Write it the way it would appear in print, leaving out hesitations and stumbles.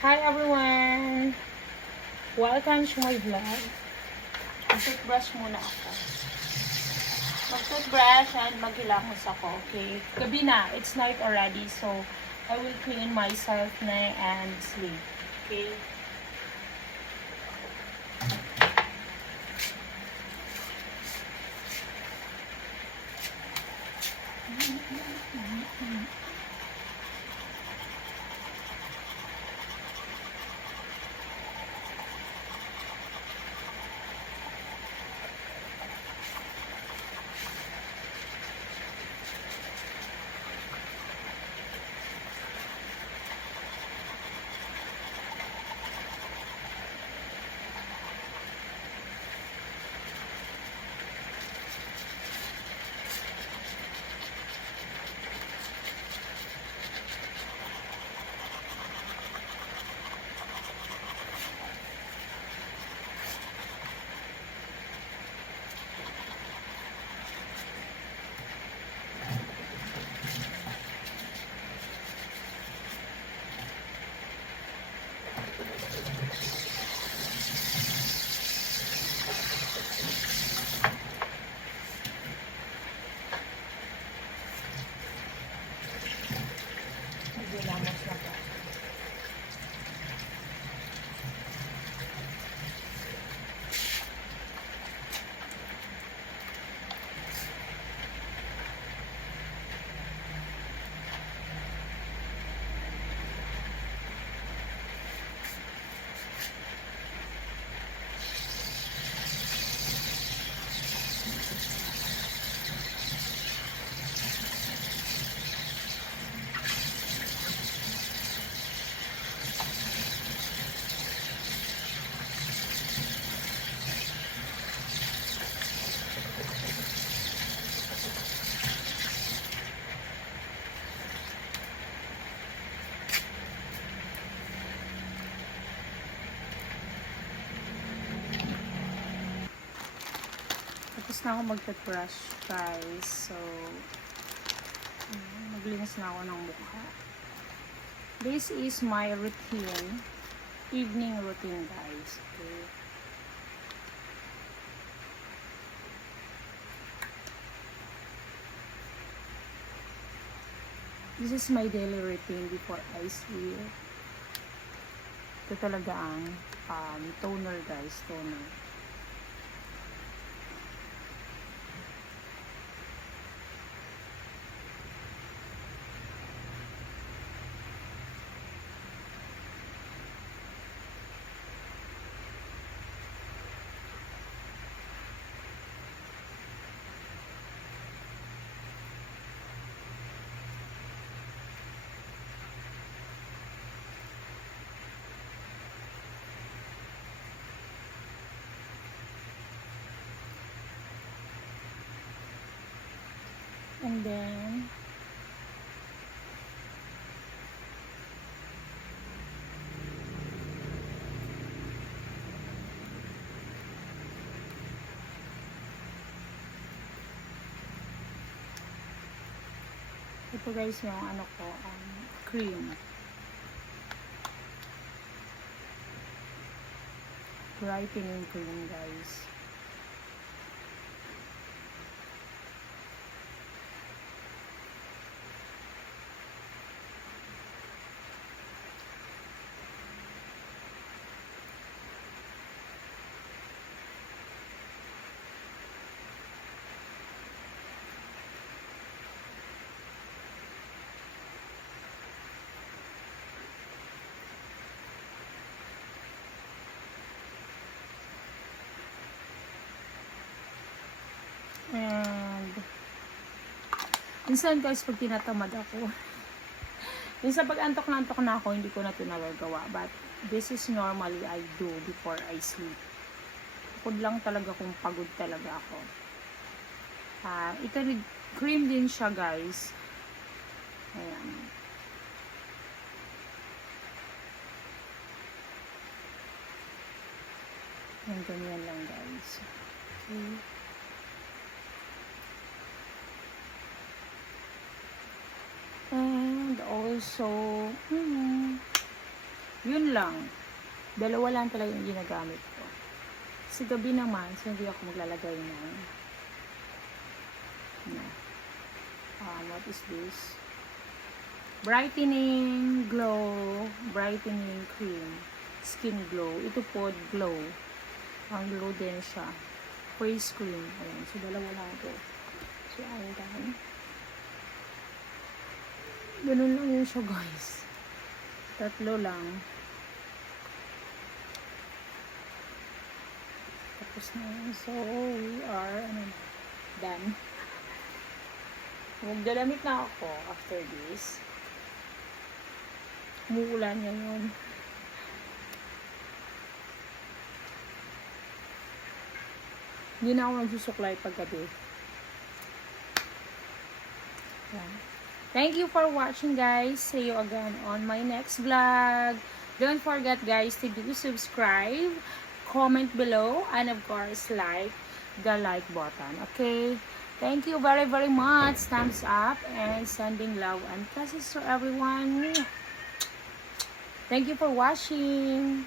Hi everyone! Welcome to my vlog. Mag-toothbrush muna ako. Mag-toothbrush and maghilamos ako, okay? Gabi na. It's night already, so I will clean myself na and sleep, okay? Maghilamos na po. Tapos na ako mag-toothbrush, guys. So, maglinis na ako ng mukha. This is my routine. Evening routine, guys. Okay. This is my daily routine before I sleep. Ito talaga ang toner, guys. Toner. And then, ito guys yung ano ko, cream. Brightening cream, guys. And minsan guys, pag tinatamad ako, minsan pag antok na ako, hindi ko na ito nagagawa. But this is normally I do before I sleep. Pagod lang talaga kung pagod talaga ako. Ito cream din siya, guys. Ayan. Ayan, ganyan lang, guys. Okay. And also, Yun lang. Dalawa lang talaga yung ginagamit ko. Sa gabi naman, so hindi ako maglalagay ng what is this? Brightening brightening cream. Skin glow. Ito po, glow. Ang glow din siya. Face cream. Ayan. So, dalawa lang ito. So, ayan. Ganun lang yun siya, guys. Tatlo lang. Tapos na yun. So, we are, done. Magdalamit na ako after this. Umuulan ngayon. Hindi na ako nagsusuklay paggabi. Yan. Thank you for watching, guys. See you again on my next vlog. Don't forget, guys, to do subscribe, comment below, and of course, like the like button. Okay? Thank you very, very much. Thumbs up and sending love and kisses to everyone. Thank you for watching.